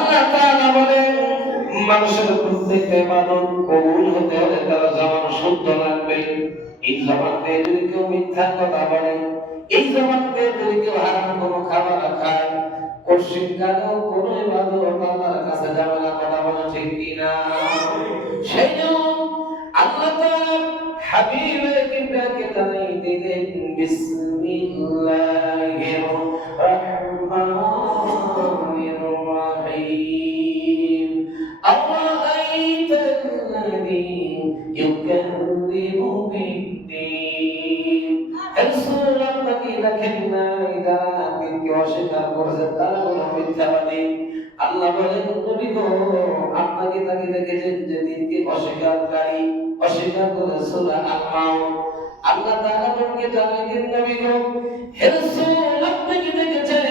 আল্লাহ তাআলা বলেন মানুষের প্রত্যেকটা ইবাদত কবুল হতে হলে তার জবান শুদ্ধ লাগবে এই জবান দিয়ে যদি কেউ মিথ্যা কথা বলে, এই জবান যদি কেউ হারাম কোনো খাবার খায় কশিন কালেও কোনো ইবাদত আল্লাহর কাছে যাবে না কথা বলে ঠিক কিনা? সেই আল্লাহ তাআলা হাবিবের কিবলাকে জানাই দিলেন, বিসমিল্লাহির রহমানির করেছে তারা হলো মিথ্যাবাদী। আল্লাহ বলেন, নবী গো, আপনাকে তাকে দেখেছেন যে দিনকে অস্বীকারকারী অস্বীকার করে সূরা আল-মাউন আল্লাহ তাআলা বলকে জানিয়ে দিন নবী গো, হে রাসূল আপনি দেখেছেন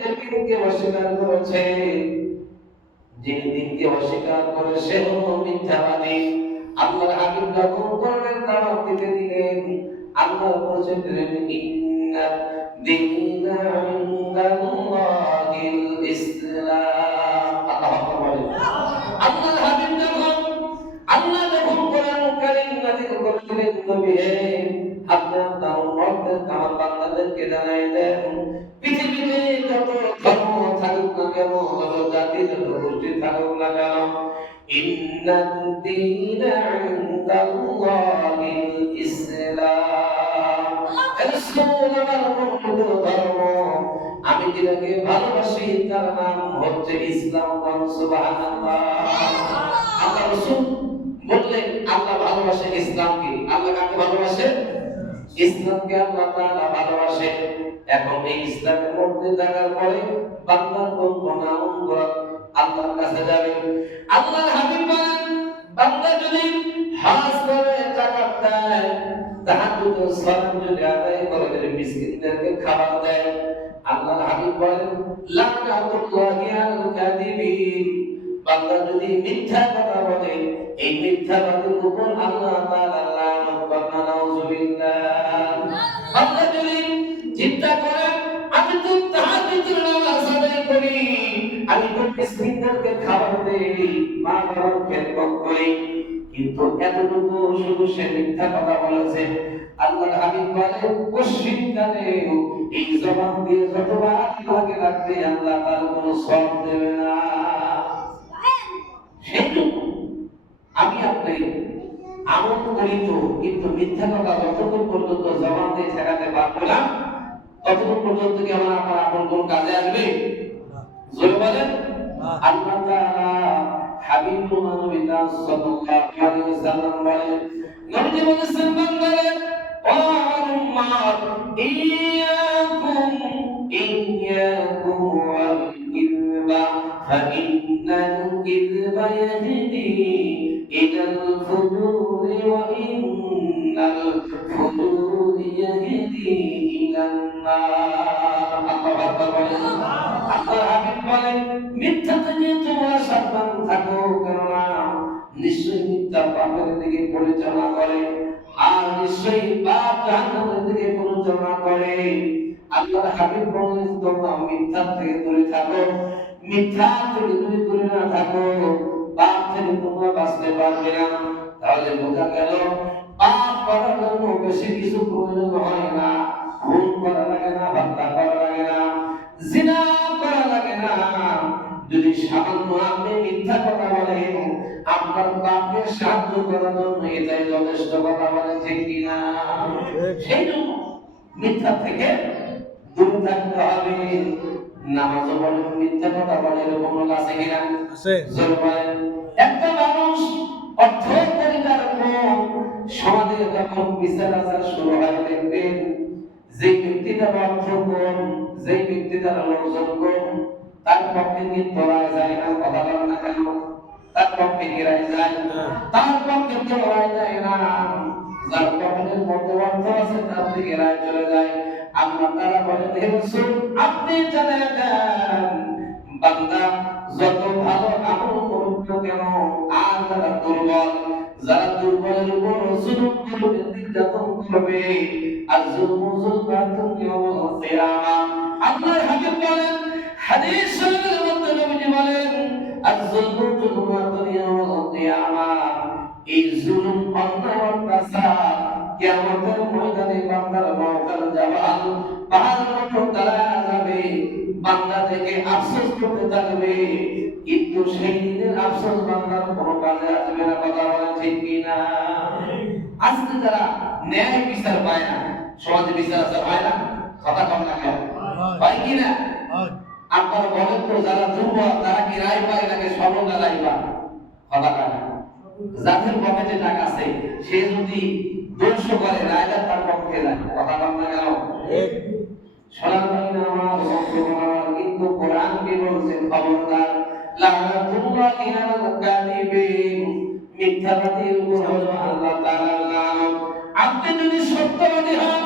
যে দিনকে অস্বীকার করেছে। যে দিনকে অস্বীকার করে, সে হলো মিথ্যাবাদী। আল্লাহর হাবিব যখন কোরআনের দাওয়াত দিতে দিলেন আল্লাহ বলেছেন ইন্না দীনা ইনদাল্লাহিল ইসলাম আল্লাহ হাবিব যখন আল্লাহ যখন কোরআন কারীম নাযিল করেছিলেন নবী হে আপনি আপনার উম্মতদের আমার বান্দাদেরকে জানাই দেন পৃথিবীতে যত ধর্ম থাকুক না কেন যত জাতি যত গোষ্ঠী থাকুক না কেন ইন্নাদ্দীনা যেটাকে ভালোবাসি, তার নাম হচ্ছে ইসলাম সুবহানাল্লাহ। আল্লাহ রাসূল বললেন, আল্লাহ ভালোবাসে ইসলামকে। আল্লাহ কাকে ভালোবাসে? ইসলামকে আল্লাহ তাআলা ভালোবাসে। এখন এই ইসলামের মধ্যে থাকার পরে বান্দার কোন গুনাহ আল্লাহর কাছে যাবে। আল্লাহর হাবিব বলেন যদি হজ করে যাকাত দেয় তাহাজ্জুদ সালাত যদি আদায় করে মিসকিনদেরকে খাবার দেয়। আল্লাহর হাবিব বলেন লানাতুল্লাহি কাযিবিন বান্দা যদি মিথ্যা কথা বলে, এই উপর আল্লাহ তাআলা লানত করেন। যদি চিন্তা আমি তো তাহাজ্জুদের নামাজ আদায় করি। আমি তো মিসকিনদেরকে খাবার দেই মা বাবার খেদমত করি। কিন্তু এতটুকু শুধু সে মিথ্যা কথা বলেছে হাবিব কশিন কালে এই জবান দিয়ে যতবার আল্লাহকে রাখবে আল্লাহ তার কোনো সব দেবে না। আমি আপনি আমল করি তো কিন্তু মিথ্যা কথা যতক্ষণ পর্যন্ত জবান দিয়ে ঠেকাতে পারব না ততক্ষণ পর্যন্ত কি আমার আপনার আপন কোন কাজে আসবে? জোরে বলেন। আল্লাহ তাআলা হাবিবুল নবী সাল্লাল্লাহু আলাইহি ওয়াসাল্লাম বলেন নবীজি বলেছেন বান্দারে ও আমার উম্মত ইয়াকুম ইলান নার আল্লাহু আকবার বলেন আল্লাহর হাবিব বলেন মিথ্যা থেকে তোমরা সাবধান থাকো, কেননা নিশ্চয়ই মিথ্যা পাপের দিকে পরিচালনা করে। আর নিশ্চয়ই পাপ জাহান্নামের দিকে পরিচালনা করে। আল্লাহর হাবিব বলেন তোমরা মিথ্যা থেকে দূরে থাকো। মিথ্যা থেকে দূরে দূরে না থাকো। পাপ থেকে তোমরা বাঁচতে পারবে না। তাহলে বোঝা গেল পাপ করার জন্য বেশি কিছু প্রয়োজন হয় না। খুন করা লাগে না হত্যা করা লাগে না জিনা করা লাগে না। যদি সামান্য আপনি মিথ্যা কথা বলেন আপনার পাপকে সাহায্য করার জন্য এটাই যথেষ্ট কথা বলে ঠিক কিনা সেই জন্য মিথ্যা থেকে দূরে থাকতে হবে। নামাজ বলেন মিথ্যা কথা বলে এরকম লোক আছে কিনা? আছে। একটা মানুষ অর্থ করিবার সমাজে যখন বিচার আচার শুরু হয় দেখবেন যে ব্যক্তি দ্বারা অর্থ কম যে ব্যক্তি দ্বারা লোকজন কম তার পক্ষে কিন্তু রায় যায় না কথা বলে না কেন? তার পক্ষে কি রায় যায়? তার পক্ষে তো রায় যায় না। যার পক্ষের মধ্যে অর্থ আছে তার দিকে রায় চলে যায়। আল্লাহ রাসূল, আপনি করুক কেন, আর দুর্বল, যারা দুর্বলের উপর জুলুম আর জুলুম জুলমাতুন ইয়াউমাল কিয়ামা আল্লাহর হাবিব বলেন, হাদিস শরীফের যুলমাতুন ইয়াউমাল কিয়ামা এই জুলুম অন্যায় কিয়ামতের ময়দানে বান্দার মওকাল জাবাল পাহাড়ের মতো দাঁড়ায় যাবে বান্দা থেকে আফসোস করতে থাকবে। কিন্তু সেই দিনের আফসোস বান্দার কোনো কাজে আসবে না কথা বলেন ঠিক কিনা আজকে যারা ন্যায় বিচার পায় না সমাজে বিচার আচার হয় না? কথা কম না কেন? পাই কি না? আপনারা বলেন তো যারা দুর্বল তারা কি রায় পায় নাকি সর্বদা রায় পায়? কথা কয় যাদের পকেটে টাকা আছে সে যদি দোষ করে রায়টা তার পক্ষে যায়। কথা কম না কেন আমার বন্ধুগণ আমার কিন্তু কোরআন কি বলছে খবরদার লানাতুল্লাহি আলাল কাযিবিন মিথ্যাবাদীর উপর হলো আল্লাহ তাআলার লানত আপনি যদি সত্যবাদী হন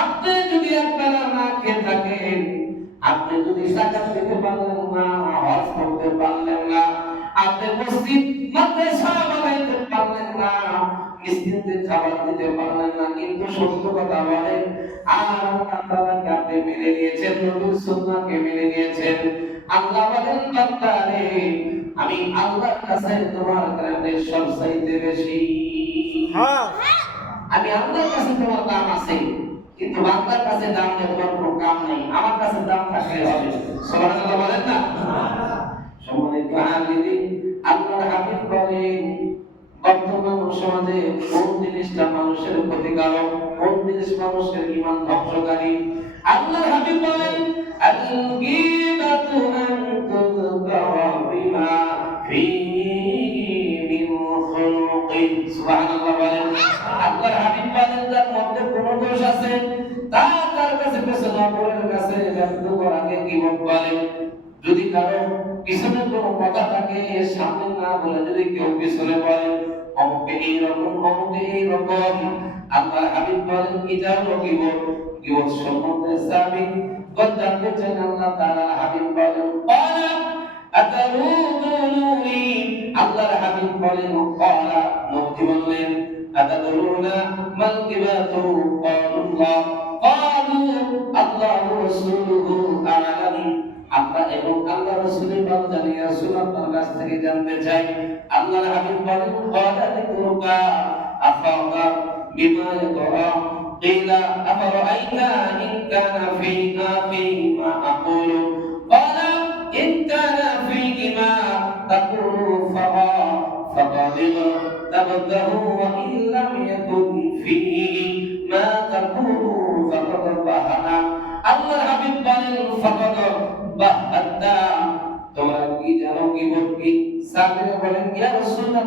আপনি যদি আপনারা না খেয়ে থাকেন আপনি যদি জাকাত দিতে পারলেন না হজ করতে পারলেন না আপনি মসজিদ মাদ্রাসা বানাইতে পারলেন না মিসকিনদের খাবার দিতে পারলেন না কিন্তু সত্য কথা বলেন আর আল্লাহ তাআলাকে আপনি মেনে নিয়েছেন নবীর সুন্নাহকে মেনে নিয়েছেন। আল্লাহ বলেন বান্দারে আমি আল্লাহর কাছে তোমার কারণে সব চাইতে বেশি আমি আল্লাহর কাছে তোমার দাম আছে কিন্তু বান্দার কাছে দাম তোমার কোনো কাম নেই আমার কাছে দাম থাকলে হবে। সুবহানাল্লাহ বলেন না? সম্মানিত হাজিরিন আল্লাহর হাবিব বলেন বর্তমান সমাজে কোন জিনিসটা মানুষের ক্ষতিকারক। কোন জিনিস মানুষের ঈমান ধ্বংসকারী। আল্লাহর হাবিব বলেন আল গীবাতু আন তুযকারা বিমা মধ্যে কোনো আছে। তার কাছে পেছনে বলে। যদি কারও পিছনে কোনো কথা থাকে সামনে না বলে যদি কেউ পিছনে বলে, অমুকে এইরকম অমুকে এইরকম আল্লাহ হাবিব বলেন, কি জানো গীবত গীবত সম্বন্ধে সাবি জানতে চান আল্লাহ হাবিব বলেন ক্বালা আতারুদুনি? আল্লাহর হাবিব বলেন বললেন আল্লাহু রাসূলের ভালো জানি রাসূল আপনার কাছ থেকে জানতে চাই আল্লাহর হাবিব বলেন ক্বালা লিকুরকা আফাকা বিমা ইয়াকরা قيل أفرأيت إن كان فيها فيما أقول قال إن كان فيه ما تقول فقا فقد اغتبته وإن لم يكن فيه ما تقول فقد بهنا الله حبيب বলেন فقد بهتا তোমরা কি জানো বলেন, ইয়া রাসূলুল্লাহ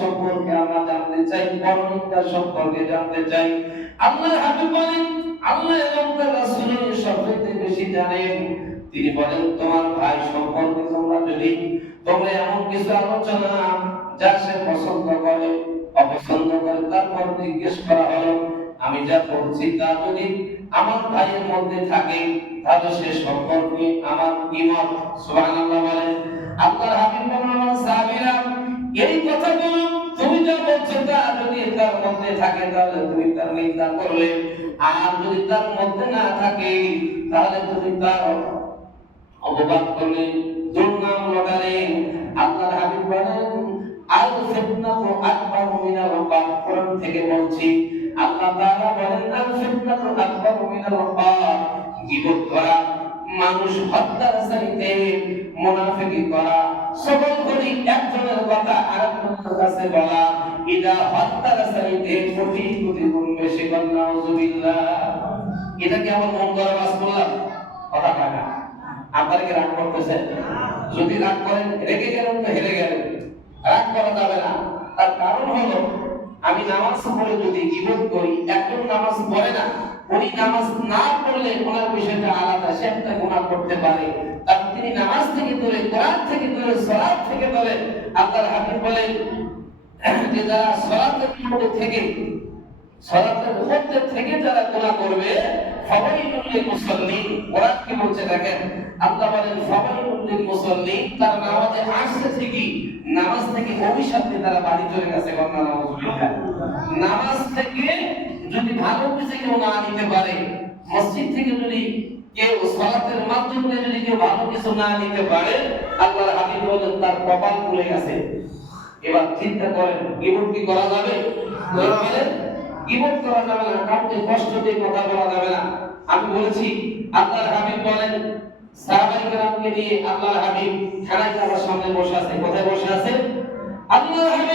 সম্পর্কে আমরা জানতে চাই পরনিন্দা সম্পর্কে জানতে চাই। আল্লাহর হাবিব বলেন, আল্লাহ এবং তার রাসূল সবচেয়ে বেশি জানেন। তিনি বলেন, তোমার ভাই সম্পর্কে তোমরা যদি তোমরা এমন কিছু আলোচনা যা সে পছন্দ করে, অপছন্দ করে, তারপর জিজ্ঞেস করা হলো, আমি যা করছি তা যদি আমার ভাইয়ের মধ্যে থাকে সে সম্পর্কে আমার ইমত সুবহানাল্লাহ বলেন, আল্লাহর হাবিব বলেন সাহাবীরা এই কথাগুলো তুমি যা বলছো তা যদি তার মধ্যে থাকে, তাহলে তুমি তার নিন্দা করলে। আর যদি তার মধ্যে না থাকে, তাহলে তুমি তার অপবাদ করলে দুর্নাম লগালে আল্লাহর হাবিব বলেন, আল ফিতনাতু আকবারু মিনাল ওয়াকাত কোরআন থেকে বলছি, আল্লাহ তাআলা বলেন, আল ফিতনাতু আকবারু মিনাল ওয়াকাত গীবত করা, মানুষ হত্যার চাইতে মুনাফিকি করা, সকল করি একজনের কথা আরেকজনের কাছে বলা এটা হত্যার চাইতে কোটি কোটি গুণ বেশি নাউজুবিল্লাহ। এটা কি আমার মন করা বাস করলাম? কথা না। আপনারা কি রাগ করতেছেন? যদি রাগ করেন, রেগে গেলেন তো হেরে গেলেন। রাগ করা যাবে না। তার কারণ হলো আমি নামাজ পড়ে যদি জীবন করি একজন নামাজ পড়ে না। উনি নামাজ না পড়লে ওনার বিষয়টা আলাদা, সে একটা গুনাহ করতে পারে। তার তিনি নামাজ থেকে দূরে, কোরআন থেকে দূরে থেকে দূরে। বলেন, যে যারা সালাতের মধ্যে থেকে, সালাতের থেকে যারা গুনাহ করবে, ফাওয়াইলুল লিল মুসাল্লিন কোরআন কি বলছে দেখেন? আল্লাহ বলেন, ফাওয়াইলুল লিল মুসাল্লিন তারা নামাজে আসছে ঠিকই নামাজ থেকে অভিশাপ দিয়ে তারা বাড়ি চলে গেছে নামাজ থেকে যদি ভালো কিছু কেউ না নিতে পারে মসজিদ থেকে যদি কেউ সালাতের মাধ্যমে যদি কেউ ভালো কিছু না নিতে পারে আল্লাহর হাবিব বলেন তার কপাল খুলে গেছে। এবার চিন্তা করেন গিবট কি করা যাবে? গিবট করা যাবে না কাউকে কষ্ট দিয়ে কথা বলা যাবে না। আমি বলেছি আল্লাহর হাবিব বলেন আল্লাহর হাবিব খানায় কাবার সামনে বসে আছে। কোথায় বসে আছে? আল্লাহর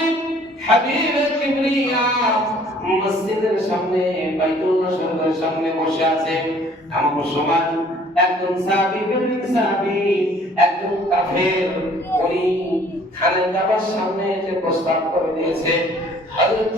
হাবিব কিবরিয়া মসজিদের সামনে সামনে বসে আছে। এমন সময় একজন সাহাবী সাহাবী, একজন কাফের, উনি খানের কাবার সামনে এসে প্রস্তাব করে দিয়েছে। হযরত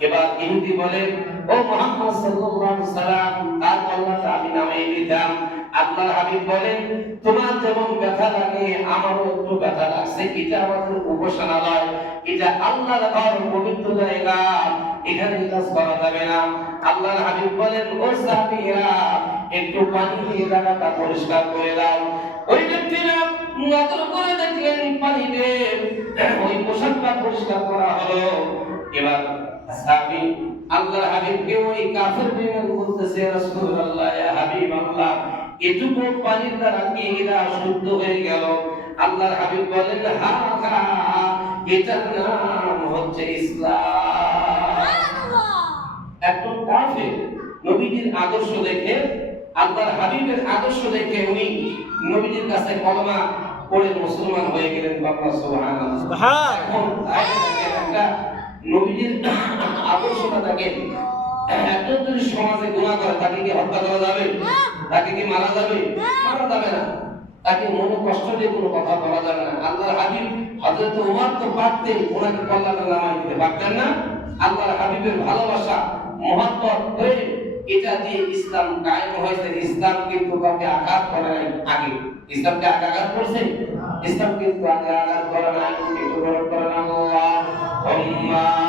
এবার ইহুদি বলে, ও মোহাম্মদ সাল্লাল্লাহু আলাইহি তার আমি হাবিব বলেন, তোমার যেমন ব্যথা লাগে, আমারও একটু ব্যথা লাগছে। এটা আমাদের এটা আল্লাহর ঘর, পবিত্র জায়গা। এখানে কাজ করা যাবে না। আল্লাহর হাবিব বলেন, ও সাহাবীরা, একটু পানি দিয়ে পরিষ্কার করে দাও। ওই ব্যক্তিরা নজর করে দেখলেন ওই পোশাকটা পরিষ্কার করা হলো। এবার সাহাবী আল্লাহর হাবিবকে ওই কাফের বেঈমান বলতেছে রাসূলুল্লাহ ইয়া হাবিব আল্লাহ এটুকু পানির দ্বারা কি এরা শুদ্ধ হয়ে গেল? আল্লাহর হাবিব বলেন হা হা এটার নাম হচ্ছে ইসলাম। একজন কাফের নবীজির আদর্শ দেখে আল্লাহর হাবিবের আদর্শ দেখে উনি নবীজির কাছে কলমা পড়ে মুসলমান হয়ে গেলেন বাবা সুবহানাল্লাহ। এখন তাই একটা নবীজির যদি সমাজে করে, তাকে কি হত্যা করা যাবে? তাকে কি মারা যাবে? মারা যাবে না। তাকে কষ্ট দিয়ে কোনো কথা বলা যাবে না। আল্লাহর হাবিব ওমর তো পারতেন, ওনাকে কল্যাণে দিতে পারতেন না। আল্লাহর হাবিবের ভালোবাসা মহব্বত প্রেম, এটা দিয়ে ইসলাম কায়েম হয়েছে। ইসলাম কিন্তু কাউকে আঘাত করে নাই আগে। ইসলামকে আঘাত করছে? ইসলাম কিন্তু আগে আঘাত করে নাই বড় করে না আল্লাহ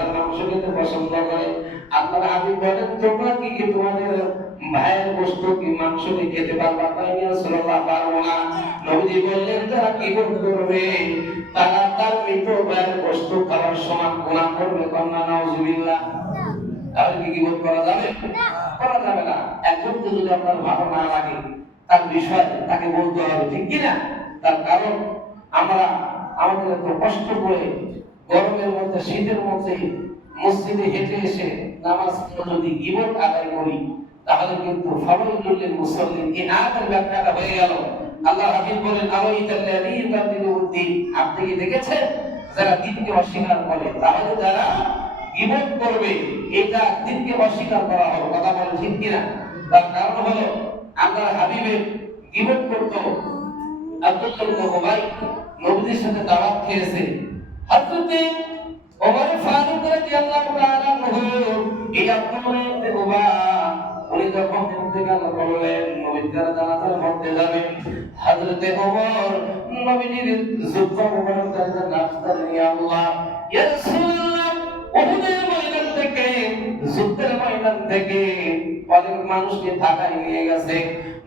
মৃত ভাতার মাংস খেতে পছন্দ করে। আল্লাহর হাবিব বলেন তোমরা কি কি তোমাদের ভাইয়ের বস্তু কি মাংস কি খেতে পারবা? তাই পারব না নবীজি বললেন যারা গীবত করবে? তারা তার মৃত ভাইয়ের বস্তু খাওয়ার সমান গুনাহ করবে। কন্যা নাউজুবিল্লাহ। তাহলে কি গীবত করা যাবে? করা যাবে না। একজনকে যদি আপনার ভালো না লাগে তার বিষয় তাকে বলতে হবে ঠিক কি না তার কারণ আমরা আমাদের এত কষ্ট করে গরমের মধ্যে, শীতের মধ্যে মসজিদে হেঁটে এসে নামাজ যদি গিবত আদায় করি, তাহলে কিন্তু ফাওয়াইলুল মুসাল্লিন এই আয়াতের ব্যাখ্যাটা হয়ে গেল। আল্লাহ হাবিব বলেন আওয়াইতাল্লাযী ইউকাদ্দিবুদ্দিন আপনি কি দেখেছেন? যারা দিনকে অস্বীকার করে, তাহলে যারা গিবত করবে, এটা দিনকে অস্বীকার করা হলো। কথা বলেন ঠিক কিনা? তার কারণ হলো, আল্লাহর হাবিবের গিবত করত আব্দুল ওবাই নবীদের সাথে দাওয়াত খেয়েছে। হযরতে ওমর ফারুক রাদিয়াল্লাহু তাআলা আনহু আব্দুল ওবা, উনি যখন ইন্তেকাল করলেন নবী যারা জানাজার মধ্যে যাবেন, হযরতে ওমর নবীজির যুদ্ধ মুবারক তার নাস্তা নিয়ে আল্লাহ, ইয়া উহুদের ময়দান থেকে, যুদ্ধের ময়দান থেকে অনেক মানুষকে ঢাকায় নিয়ে গেছে।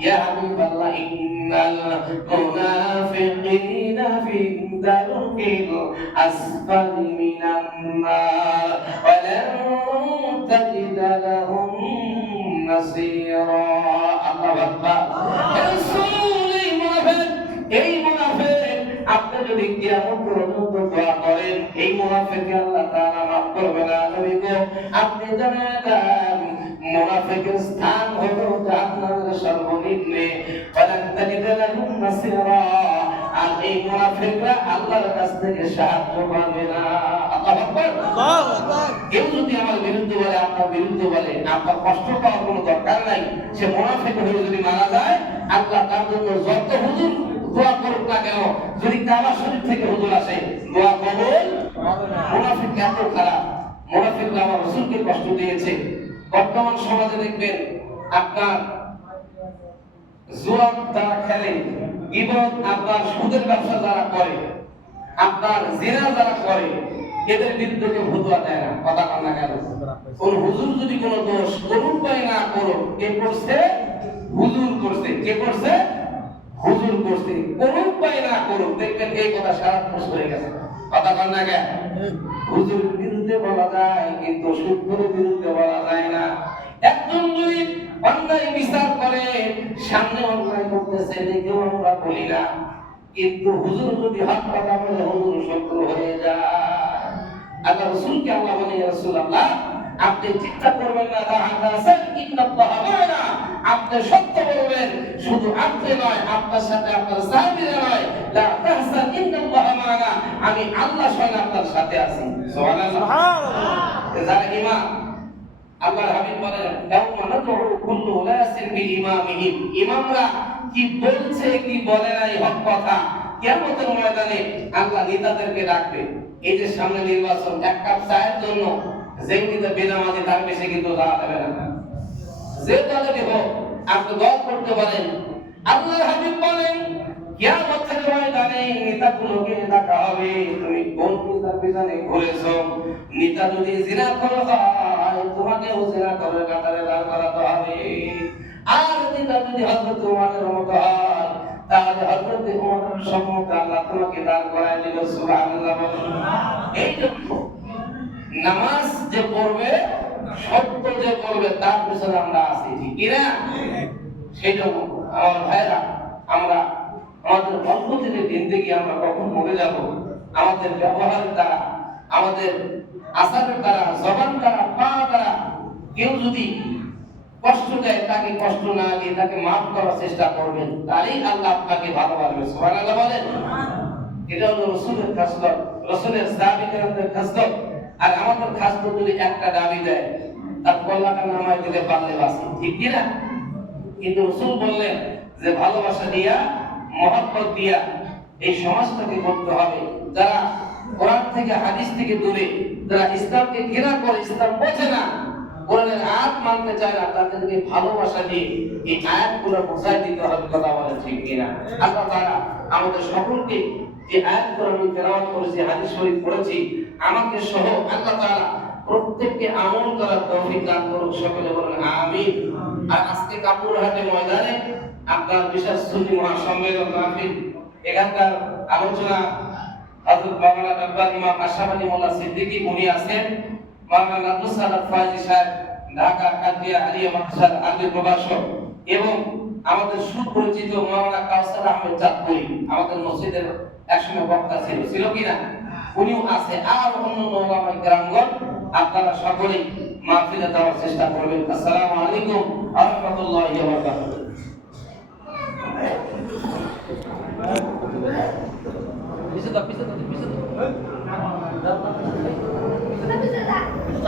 ইন্নাল মুনাফিকিনা ফি দারকিল আসফালি মিনান নার ওয়া লান তাজিদ লাহুম নাসীরা আল্লাহু আকবার ইয়া রাসূল এই মুনাফিক এই মুনাফিক আপনি যদি কিয়ামত পর্যন্ত দোয়া করেন এই মুনাফিককে আল্লাহ তাআলা মাফ করবে না নবী আপনি জানেন মুনাফিকের স্থান থেকে সাহায্য পাবে না। কেউ যদি আমার বিরুদ্ধে বলে আপনার বিরুদ্ধে বলে আপনার কষ্ট পাওয়ার কোনো দরকার নাই সে মুনাফিক হয়ে যদি মারা যায় আল্লাহ তার জন্য যত হুজুর দোয়া করুক না কেন যদি কাবা শরীফ থেকে হুজুর আসে দোয়া কবুল মুনাফিক এত খারাপ। মুনাফিকরা আমার রসুলকে কষ্ট দিয়েছে। বর্তমান সমাজে দেখবেন আপনার জুয়া যারা খেলে ইবত আপনার সুদের ব্যবসা যারা করে আপনার জেনা যারা করে, এদের বিরুদ্ধে ফতুয়া দেয় না। কথা কন না কেন? কোন হুজুর যদি কোনো দোষ করুক বা না করুক, কে করছে? হুজুর করছে। কে করছে? হুজুর করছে। করুক বা না করুক, দেখবেন এই কথা সারা পোষ হয়ে গেছে। কথা কন না কেন? হুজুর বিরুদ্ধে বলা যায়, কিন্তু শুদ্ধর বিরুদ্ধে বলা যায় না। একজন যদি অন্যায় বিচার করে, সামনে অন্যায় করতেছে দেখেও আমরা বলি না। কিন্তু হুজুর যদি হাত বলে হুজুর শত্রু হয়ে যায়। আল্লাহ রসুলকে আল্লাহ বলে রসুল আল্লাহ আপনি চিন্তা করবেন না মা'ানা। আপনি সত্য বলবেন শুধু আপনি নয় আপনার সাথে আপনার সাহাবীরা নয় লা তাহসান ইন্নাল্লাহ আমি আল্লাহ স্বয়ং আপনার সাথে আছি। সুবহানাল্লাহ। যারা ইমাম? আল্লাহর হাবিব বলেন ইমামরা কি বলছে, কি বলে নাই, হক কথা। কিয়ামতের ময়দানে আল্লাহ নেতাদেরকে ডাকবে। এই যে সামনে নির্বাচন, এক কাপ চায়ের জন্য বেশি কিন্তু না। যে দলেরই হোক, আপনি দল করতে পারেন। আল্লাহর হাবিব বলেন ময়দানে ডাকা হবে। তুমি কোন নেতা যদি জিনা করো তোমাকেও জিনা করে কাতারে দাঁড় করাতে হবে। আর নেতা যদি হযরত উমরের মতো হয়, তাহলে সম্মুখে আল্লাহ নামাজ যে পড়বে, সত্য যে করবে তার পিছনে আমরা আছি, ঠিক কি সেই আমার ভাইরা আমরা আমাদের অল্প দিনের জিন্দগি আমরা কখন মরে যাব? আমাদের ব্যবহারের দ্বারা, আমাদের আচারের দ্বারা, জবান দ্বারা, পা দ্বারা কেউ যদি কষ্ট দেয়, তাকে কষ্ট না দিয়ে তাকে মাফ করার চেষ্টা করবেন। তাহলেই আল্লাহ আপনাকে ভালোবাসবে। সুবহানাল্লাহ বলেন। এটা হলো রসুলের খাসলত রসুলের সাহাবিদের খাসলত আর আমাদের খাসলত যদি একটা দাবি দেয়, তার কল্লাটা নামায় দিলে পারলে বাসি ঠিক কি না? কিন্তু রসুল বললেন যে, ভালোবাসা দিয়া, মহব্বত দিয়া এই সমাজটাকে করতে হবে। যারা কোরআন থেকে, হাদিস থেকে দূরে, যারা ইসলামকে ঘৃণা করে, ইসলাম বোঝে না কোরআনের আয়াত মানতে চায় না, তাদেরকে ভালোবাসা দিয়ে এই আয়াতগুলো দিতে হবে কথা ঠিক কিনা। আল্লাহ তাআলা আমাদের সকলকে যে আয়াতগুলো আমি তেলাওয়াত করেছি শরীফ পড়েছি, আমাকে সহ আল্লাহ তাআলা প্রত্যেককে আমল করার দান করুক, সকলে বলেন আমিন। আর আজকে ময়দানে আপনার বিশেষ সুন্নি মহাসম্মেলন এখানকার আলোচনা হযরত ইমাম মোল্লা সিদ্দিকী উনি আছেন। মাওলানা সালাম ফাজি সাহেব ঢাকা কাদিয়া আলিয়া মাদ্রাসার আলী প্রভাষক এবং আমাদের সুপরিচিত মাওলানা কাউসার আহমেদ চাঁদপুরি আমাদের মসজিদের একসময় বক্তা ছিল। ছিল কিনা? উনিও আছে। আর অন্য ওলামায়ে কেরামগণ আপনারা সকলেই মাহফিলে দেওয়ার চেষ্টা করবেন। আসসালামু আলাইকুম ওয়া রাহমাতুল্লাহি ওয়া বারাকাতুহু। পিছে দাও পিছে দাও পিছে দাও।